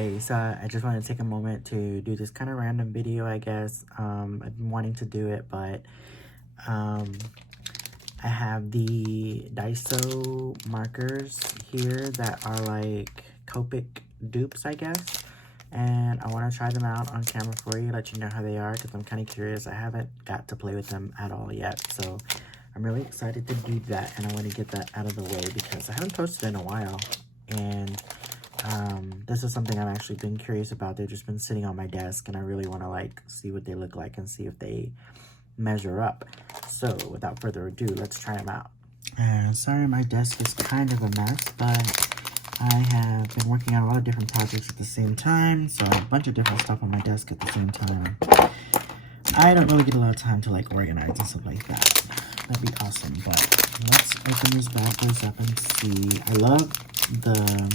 Hey, so I just want to take a moment to do this kind of random video, I guess. I've been wanting to do it, but um, I have the Daiso markers here that are like Copic dupes, I guess. And I want to try them out on camera for you, let you know how they are, because I'm kind of curious. I haven't got to play with them at all yet, so I'm really excited to do that, and I want to get that out of the way because I haven't posted in a while, and this is something I've actually been curious about. They've just been sitting on my desk, and I really want to like see what they look like and see if they measure up. So without further ado, let's try them out. Sorry, my desk is kind of a mess, but I have been working on a lot of different projects at the same time, so a bunch of different stuff on my desk at the same time. I don't really get a lot of time to like organize and stuff like that. That'd be awesome, but let's open these bad boys up and see. I love the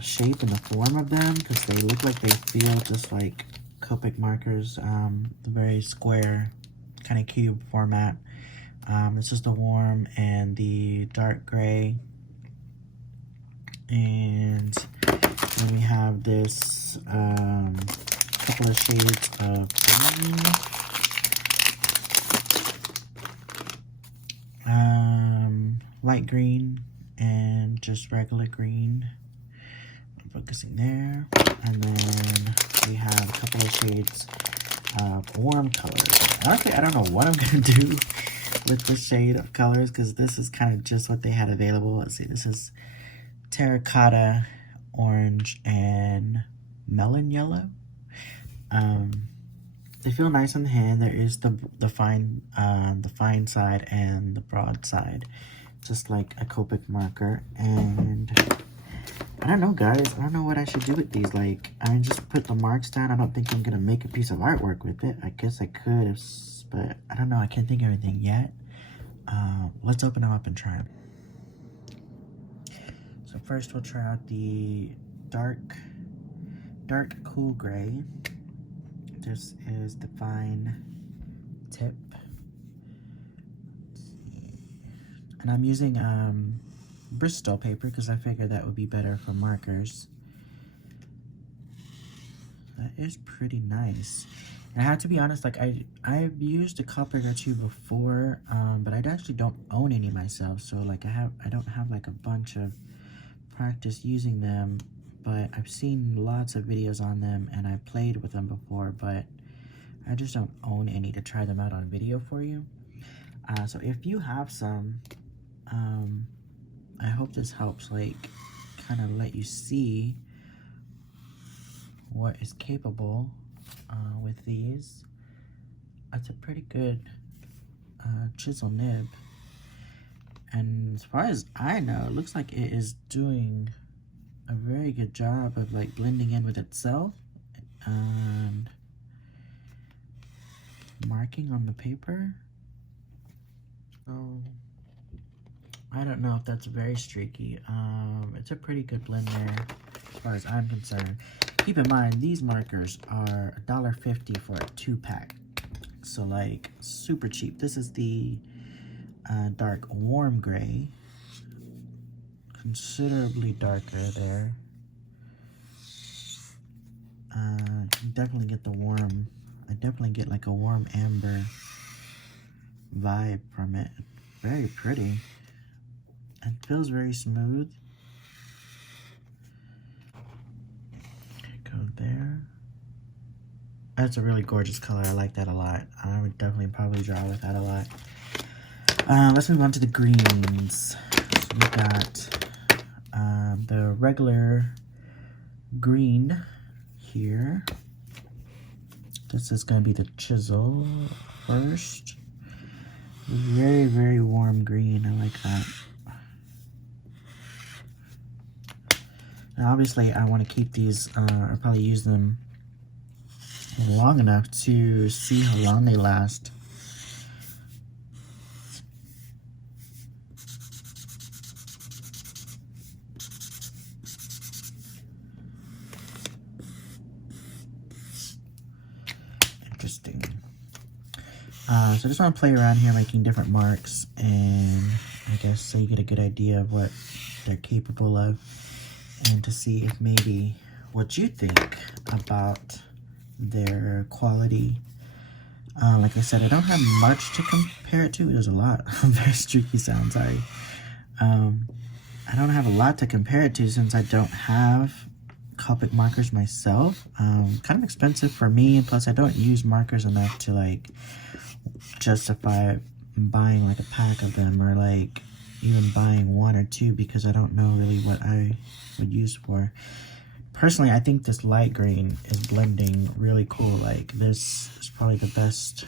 shape and the form of them because they look like they feel just like Copic markers. The very square kind of cube format. It's just the warm and the dark gray, and then we have this couple of shades of green, light green, and just regular green. I'm focusing there. And then we have a couple of shades of warm colors. Honestly, I don't know what I'm gonna do with this shade of colors because this is kind of just what they had available. Let's see, this is terracotta, orange, and melon yellow. They feel nice on the hand. There is the fine side and the broad side, just like a Copic marker. And I don't know, guys. I don't know what I should do with these. Like, I just put the marks down. I don't think I'm gonna make a piece of artwork with it. I guess I could, but I don't know. I can't think of anything yet. Let's open them up and try them. So first, we'll try out the dark cool gray. This is the fine tip. And I'm using Bristol paper because I figured that would be better for markers. That is pretty nice. And I have to be honest, like I've used a Copic or two before, but I actually don't own any myself. So like I don't have like a bunch of practice using them, but I've seen lots of videos on them and I played with them before, but I just don't own any to try them out on video for you. So if you have some, I hope this helps like kind of let you see what is capable with these. It's a pretty good chisel nib, and as far as I know, it looks like it is doing a very good job of like blending in with itself and marking on the paper. So I don't know if that's very streaky. It's a pretty good blend there as far as I'm concerned. Keep in mind, these markers are $1.50 for a 2-pack. So like super cheap. This is the dark warm gray. Considerably darker there. You definitely get the warm. I definitely get like a warm amber vibe from it. Very pretty. It feels very smooth. Go there. That's a really gorgeous color. I like that a lot. I would definitely probably draw with that a lot. Let's move on to the greens. So we got the regular green here. This is going to be the chisel first. Very, very warm green. I like that. Now, obviously, I want to keep these, I'll probably use them long enough to see how long they last. Interesting. So I just want to play around here making different marks, and I guess so you get a good idea of what they're capable of. and to see if maybe what you think about their quality. Like I said, I don't have much to compare it to. There's a lot. Very streaky sound, sorry. I don't have a lot to compare it to since I don't have Copic markers myself. Kind of expensive for me, and plus I don't use markers enough to like justify buying like a pack of them, or like even buying one or two, because I don't know really what I would use for. Personally, I think this light green is blending really cool. Like, this is probably the best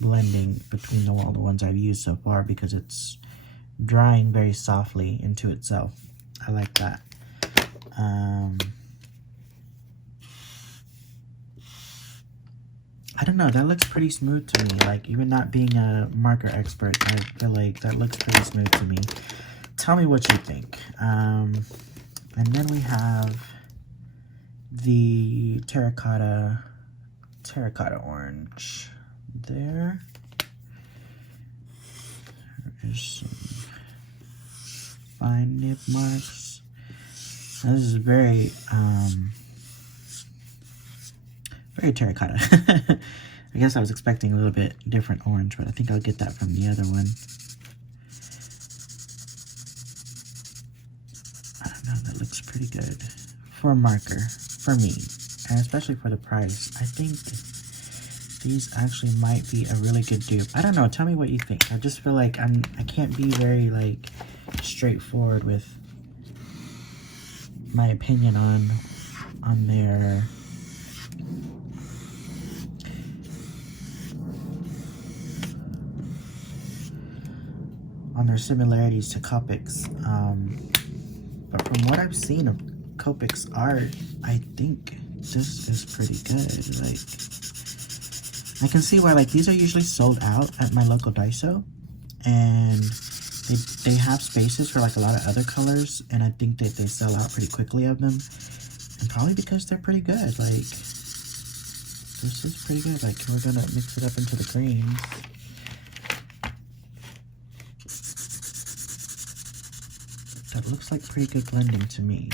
blending between all the ones I've used so far, because it's drying very softly into itself. I like that. I don't know, that looks pretty smooth to me. Like, even not being a marker expert, I feel like that looks pretty smooth to me. Tell me what you think. And then we have the terracotta orange there. There's some fine nib marks. Now, this is very terracotta. I guess I was expecting a little bit different orange, but I think I'll get that from the other one. I don't know, that looks pretty good for a marker, for me, and especially for the price. I think these actually might be a really good dupe. I don't know, tell me what you think. I just feel like I can't be very like straightforward with my opinion on their similarities to Copic's. But from what I've seen of Copic's art, I think this is pretty good. Like, I can see why, like, these are usually sold out at my local Daiso, and they have spaces for like a lot of other colors, and I think that they sell out pretty quickly of them, and probably because they're pretty good. Like, this is pretty good. Like, we're gonna mix it up into the greens. That looks like pretty good blending to me.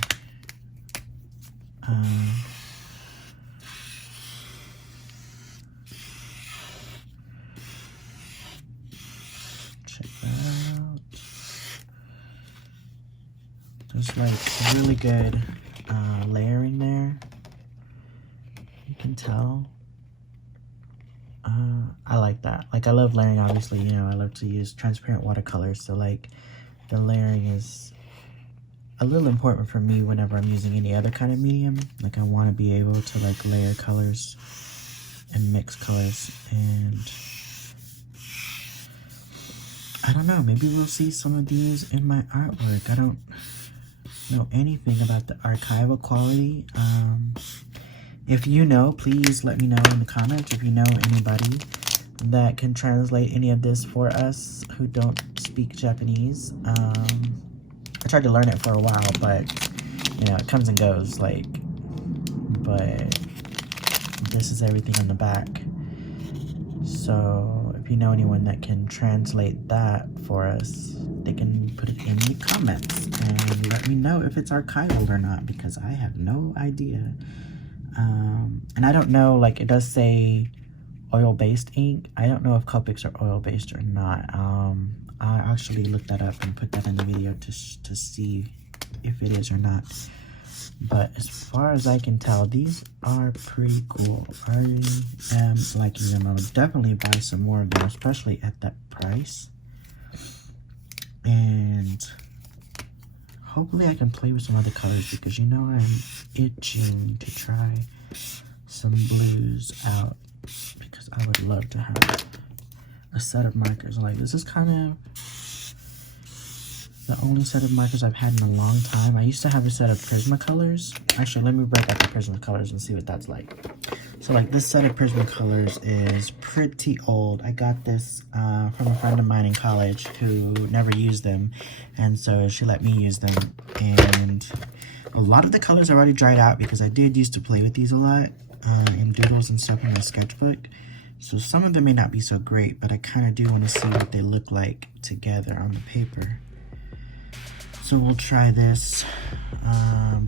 Check that out. There's like really good layering there. You can tell. I like that. Like, I love layering, obviously. You know, I love to use transparent watercolors, so like the layering is a little important for me whenever I'm using any other kind of medium. Like, I want to be able to like layer colors and mix colors, and I don't know, maybe we'll see some of these in my artwork. I don't know anything about the archival quality. If you know, please let me know in the comments. If you know anybody that can translate any of this for us who don't speak Japanese. I tried to learn it for a while, but, you know, it comes and goes, like, but this is everything on the back. So if you know anyone that can translate that for us, they can put it in the comments and let me know if it's archival or not, because I have no idea. And I don't know, like, it does say oil-based ink. I don't know if Copics are oil-based or not. I actually looked that up and put that in the video to see if it is or not. But as far as I can tell, these are pretty cool. I am liking them. I would definitely buy some more of them, especially at that price. And hopefully I can play with some other colors, because, you know, I'm itching to try some blues out, because I would love to have a set of markers. Like, this is kind of the only set of markers I've had in a long time. I used to have a set of Prismacolors. Actually, let me break out the Prismacolors and see what that's like. So, like, this set of Prismacolors is pretty old. I got this from a friend of mine in college who never used them, and so she let me use them. And a lot of the colors are already dried out, because I did used to play with these a lot in doodles and stuff in my sketchbook. So some of them may not be so great, but I kind of do want to see what they look like together on the paper. So we'll try this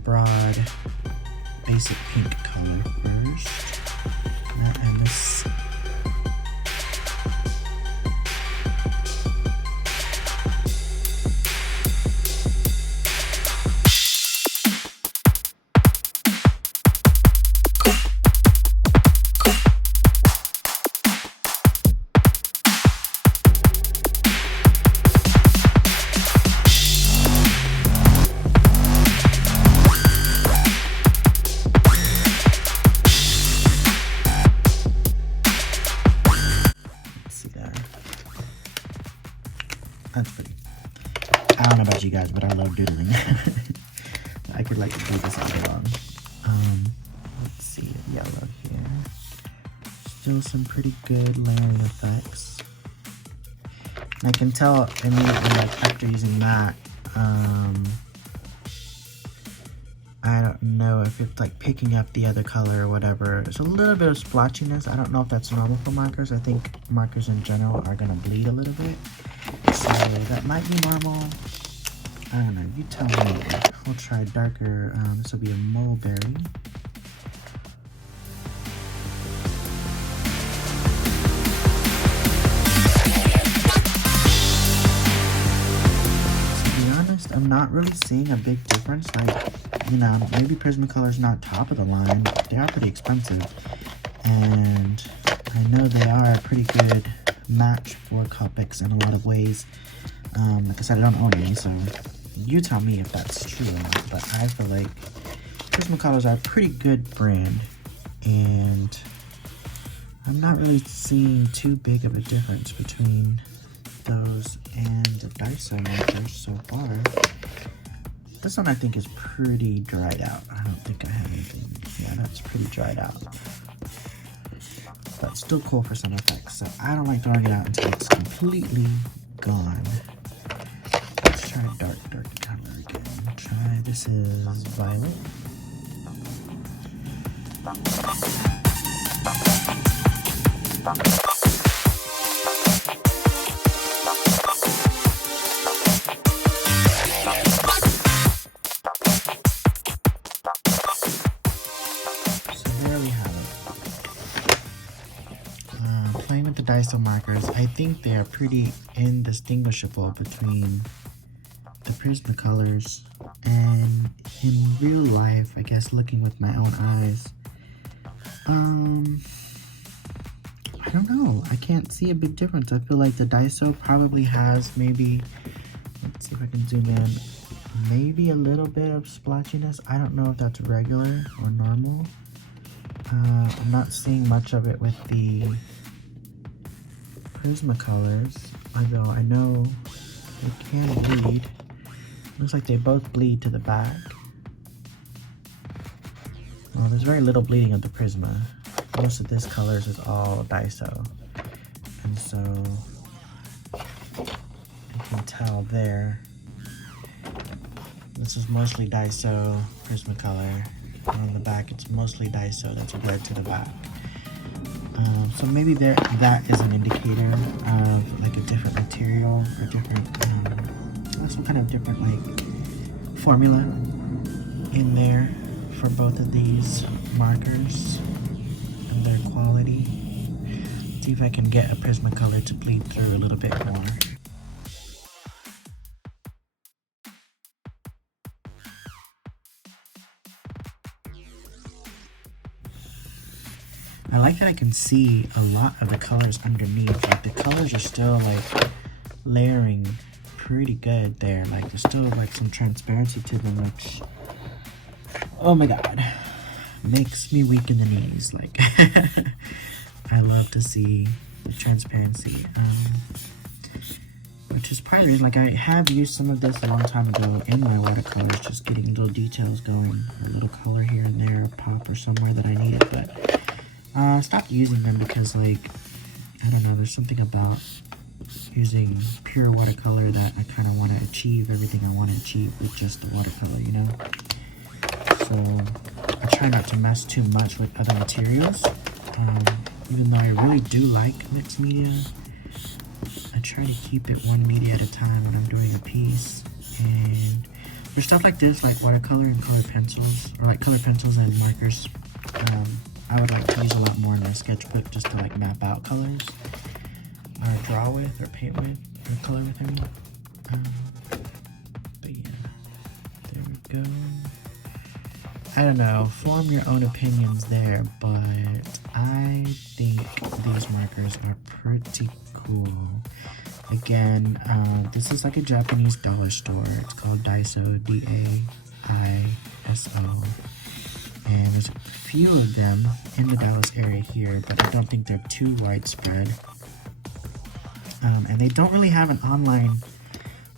broad basic pink color first. And this. That's pretty. I don't know about you guys, but I love doodling. I could like do this all day long. Let's see, yellow here. Still some pretty good layering effects. And I can tell immediately, like after using that, I don't know if it's like picking up the other color or whatever. There's a little bit of splotchiness. I don't know if that's normal for markers. I think markers in general are gonna bleed a little bit. So that might be normal. I don't know, you tell me. We'll try darker. This will be a mulberry. To be honest, I'm not really seeing a big difference. Like, you know, maybe Prismacolor is not top of the line. They are pretty expensive. And I know they are a pretty good match for Copics in a lot of ways. Like I said, I don't own any, so you tell me if that's true or not. But I feel like Prismacolors are a pretty good brand, and I'm not really seeing too big of a difference between those and the Daiso markers so far. This one I think is pretty dried out. I don't think I have anything. Yeah, that's pretty dried out. But still cool for some effects. So I don't like throwing it out until it's completely gone. Let's try dark color again. Try, this is violet. Playing with the Daiso markers, I think they are pretty indistinguishable between the Prismacolors, and in real life, I guess looking with my own eyes, I don't know, I can't see a big difference. I feel like the Daiso probably has maybe, let's see if I can zoom in, maybe a little bit of splotchiness. I don't know if that's regular or normal. I'm not seeing much of it with the Prismacolors, although I know they can bleed. Looks like they both bleed to the back. Well, there's very little bleeding of the Prisma. Most of this colors is all Daiso, and so you can tell there. This is mostly Daiso Prismacolor, and on the back it's mostly Daiso that's bled to the back. So maybe that is an indicator of like a different material or different, some kind of different like formula in there for both of these markers and their quality. See if I can get a Prismacolor to bleed through a little bit more. I like that I can see a lot of the colors underneath. Like the colors are still like layering pretty good there. Like there's still like some transparency to them, which, oh my god, makes me weak in the knees. Like I love to see the transparency, which is part of the reason. Like I have used some of this a long time ago in my watercolors, just getting little details going, a little color here and there, a pop or somewhere that I need it, but I stopped using them because, like, I don't know, there's something about using pure watercolor that I kind of want to achieve everything I want to achieve with just the watercolor, you know? So I try not to mess too much with other materials, even though I really do like mixed media. I try to keep it one media at a time when I'm doing a piece, And for stuff like this, like watercolor and colored pencils, or like colored pencils and markers, I would like to use a lot more in my sketchbook just to like map out colors, or draw with, or paint with, or color with, I mean. But yeah, there we go. I don't know, form your own opinions there, but I think these markers are pretty cool. Again, this is like a Japanese dollar store. It's called Daiso, D-A-I-S-O. And there's a few of them in the Dallas area here, but I don't think they're too widespread. And they don't really have an online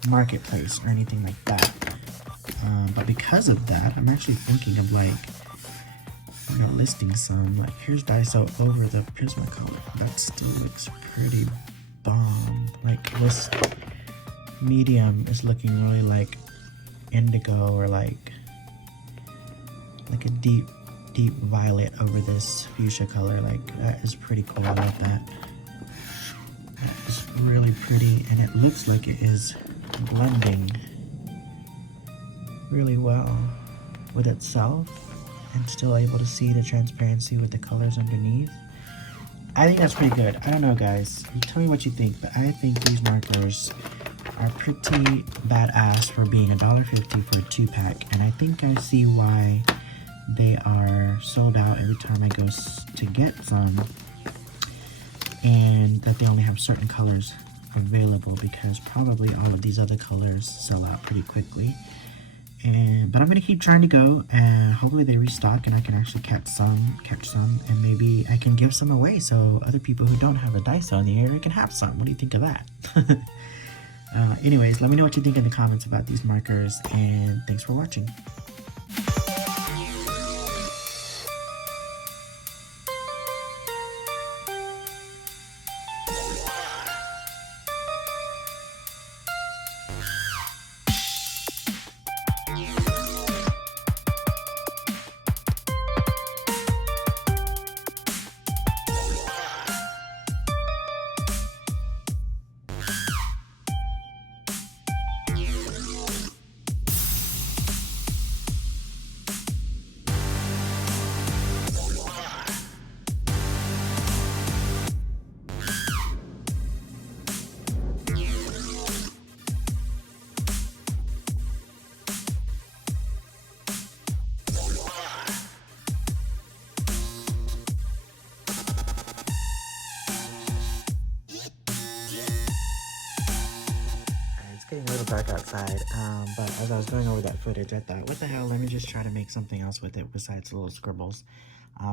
marketplace or anything like that. But because of that, I'm actually thinking of like, you know, listing some. Like, here's Daiso over the Prismacolor. That still looks pretty bomb. Like, this medium is looking really like indigo, or like a deep violet over this fuchsia color. Like, that is pretty cool. I love that. That is really pretty, and it looks like it is blending really well with itself, and still able to see the transparency with the colors underneath. I think that's pretty good. I don't know, guys. Tell me what you think, but I think these markers are pretty badass for being $1.50 for a 2-pack, and I think I see why they are sold out every time I go to get some, and that they only have certain colors available, because probably all of these other colors sell out pretty quickly. But I'm gonna keep trying to go, and hopefully they restock and I can actually catch some, and maybe I can give some away so other people who don't have a Daiso in the area can have some. What do you think of that? Anyways, let me know what you think in the comments about these markers, and thanks for watching. Getting a little dark outside, but as I was going over that footage, I thought, what the hell, let me just try to make something else with it besides little scribbles.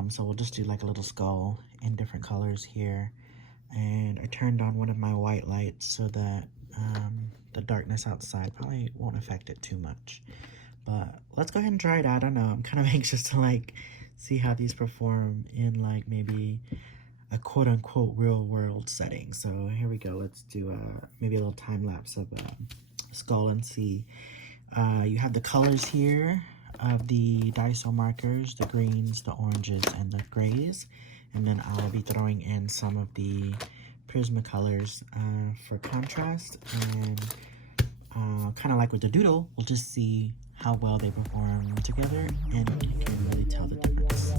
So we'll just do like a little skull in different colors here, and I turned on one of my white lights so that the darkness outside probably won't affect it too much. But let's go ahead and try it out. I don't know, I'm kind of anxious to like see how these perform in like maybe a quote-unquote real-world setting. So here we go. Let's do maybe a little time-lapse of skull and see. You have the colors here of the Daiso markers, the greens, the oranges, and the grays. And then I'll be throwing in some of the Prismacolors for contrast. And kind of like with the doodle, we'll just see how well they perform together, and you can really tell the difference.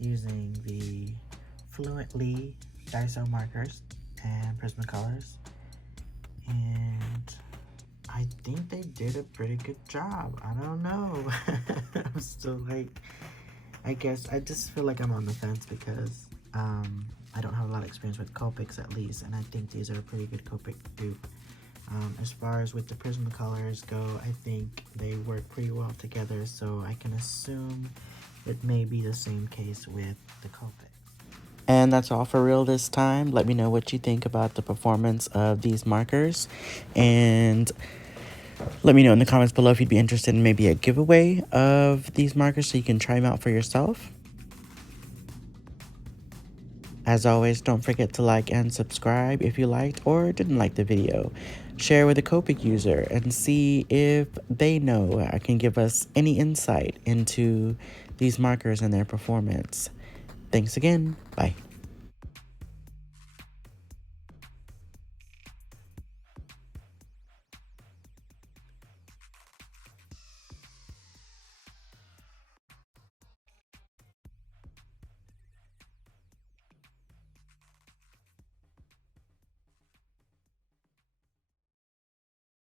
using the FLUENTLY Daiso markers and Prismacolors, and I think they did a pretty good job. I don't know. I'm still like, I guess I just feel like I'm on the fence because I don't have a lot of experience with Copics at least, and I think these are a pretty good Copic dupe. As far as with the Prismacolors go, I think they work pretty well together, so I can assume it may be the same case with the Copic. And that's all for real this time. Let me know what you think about the performance of these markers, and let me know in the comments below if you'd be interested in maybe a giveaway of these markers so you can try them out for yourself. As always, don't forget to like and subscribe if you liked or didn't like the video. Share with a Copic user and see if they know or can give us any insight into these markers and their performance. Thanks again. Bye.